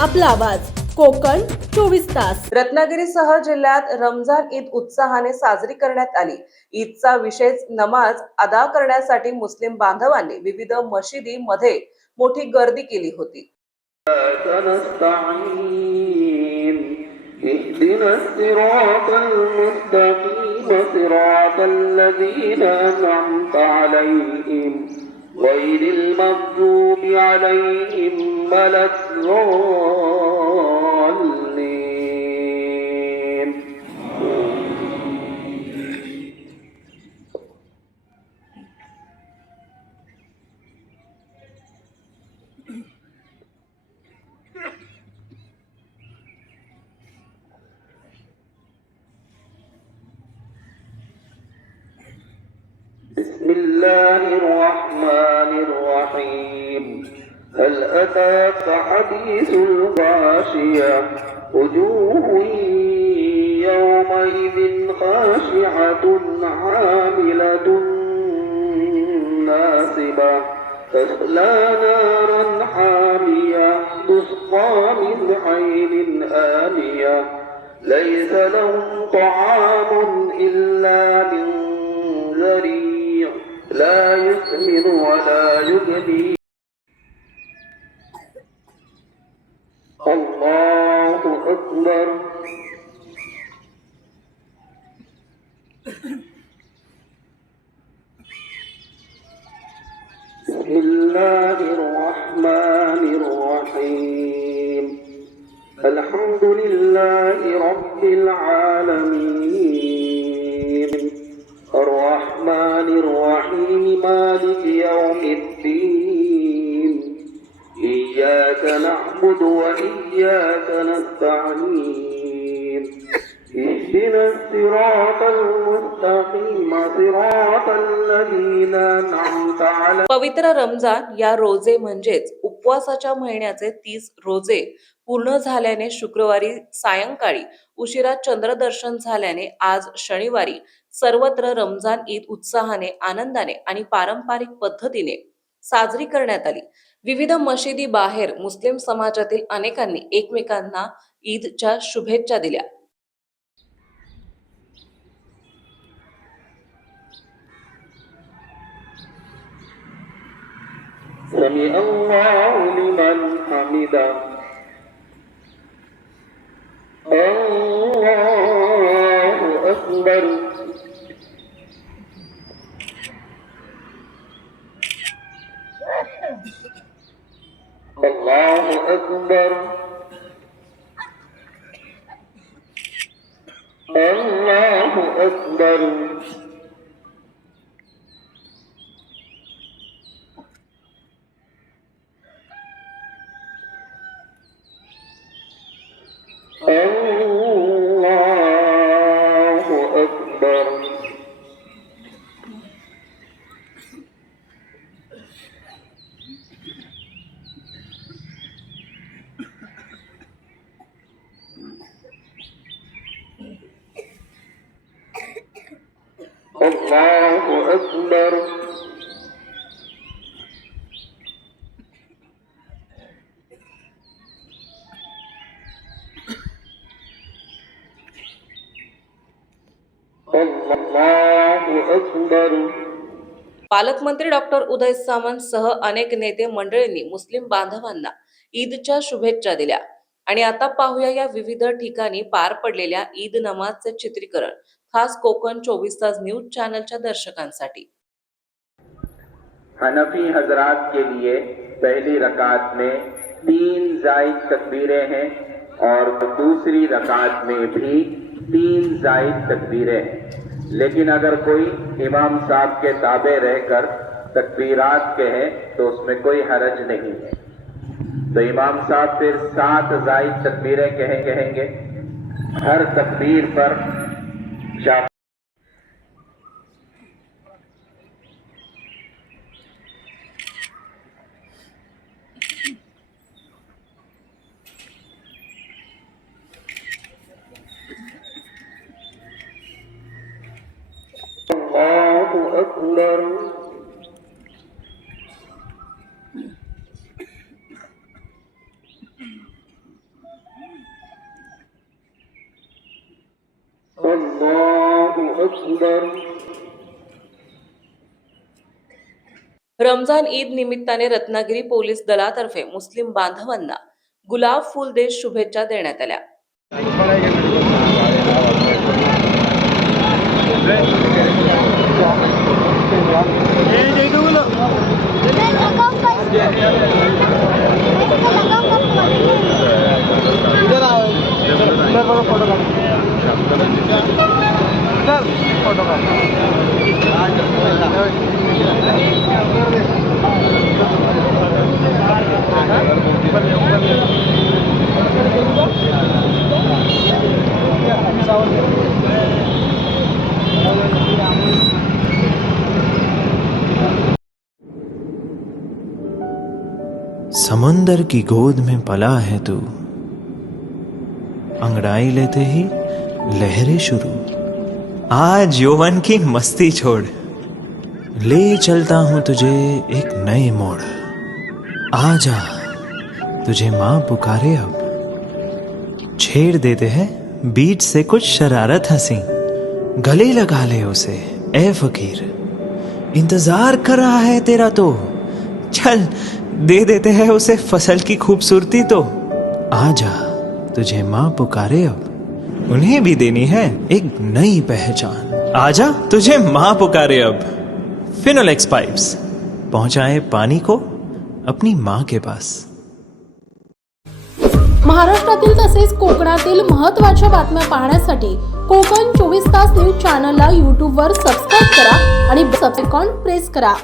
आपला आवाज कोकण 24 तास। रत्नागिरीसह जिल्ह्यात रमजान ईद उत्साहाने साजरी करण्यात आली। ईदचा विशेष नमाज अदा करण्यासाठी मुस्लिम बांधवांनी विविध मशिदीमध्ये मोठी गर्दी केली होती। اهدنا الصراط المستقيم صراط الذين أنعمت عليهم غير المغضوب عليهم ولا الضالين. بسم الله الرحمن الرحيم. هل أتاك حديث الغاشية وجوه يومئذ خاشعة عاملة ناصبة تصلى نارا حامية تسقى من عين آنية ليس لهم طعام إلا من ذريع لا يسمن ولا يغني. الله أكبر. بسم الله الرحمن الرحيم. الحمد لله رب العالمين الرحمن الرحيم مالك يوم الدين إياك نعبد وإياك نستعين اهدنا الصراط المستقيم صراط الذين أنعمت عليهم. पवित्र रमजान या रोजे म्हणजेच उपवासाच्या महिन्याचे 30 रोजे पूर्ण झाल्याने शुक्रवारी सायंकाळी उशिरा चंद्रदर्शन झाल्याने आज शनिवारी सर्वत्र रमजान ईद उत्साहाने, आनंदाने आणि पारंपरिक पद्धतीने साजरी करण्यात आली। विविध मशिदी बाहेर मुस्लिम समाजातील अनेकांनी एकमेकांना ईदच्या शुभेच्छा दिल्या। سمع الله لمن حمده. الله أكبر. الله أكبر. الله أكبر. الله أكبر. الله أكبر. الله أكبر. पालकमंत्री डॉक्टर उदय सामंत सह अनेक नेते मंडळींनी मुस्लिम बांधवांना ईदच्या शुभेच्छा दिल्या। आणि आता पाहूया या विविध ठिकाणी पार पडलेल्या ईद नमाजचे चित्रीकरण खास कोकण 24 तास न्यूज चॅनलच्या दर्शकांसाठी। हनफी हजरात के लिए पहली रकात में 3 जायद तकबीरें हैं और दूसरी रकात में भी 3 जायद तकबीरें हैं। लेकिन अगर कोई इमाम साहब के ताबे रहकर तकबीरात कहे तो उसमें कोई हरज नहीं है। तो इमाम साहब फिर 7 जायद तकबीरें कहेंगे। हर तकबीर पर अकबर। अकबर। रमजान ईद निमित्ताने रत्नागिरी पोलीस दलातर्फे मुस्लिम बांधवांना गुलाब फूल देत शुभेच्छा देण्यात आल्या. समंदर की गोद में पला है तू, अंगड़ाई लेते ही लहरें शुरू। आज यौवन की मस्ती छोड़, ले चलता हूं तुझे एक नए मोड़। आजा तुझे माँ पुकारे अब, छेड़ देते हैं बीच से कुछ शरारत हंसी। गले लगा ले उसे ए फकीर, इंतजार कर रहा है तेरा तो। चल दे देते हैं उसे फसल की खूबसूरती तो। आजा तुझे माँ पुकारे अब, उन्हें भी देनी है एक नई पहचान। आजा तुझे माँ पुकारे अब। फिनोलेक्स पाइप्स पहुंचाए पानी को अपनी माँ के पास। महाराष्ट्रातील तसेच कोकणातील महत्त्वाच्या बातम्या पाहण्यासाठी कोकण 24 तास न्यूज चॅनलला यूट्यूबवर सबस्क्राईब करा आणि बेल आयकॉन प्रेस करा.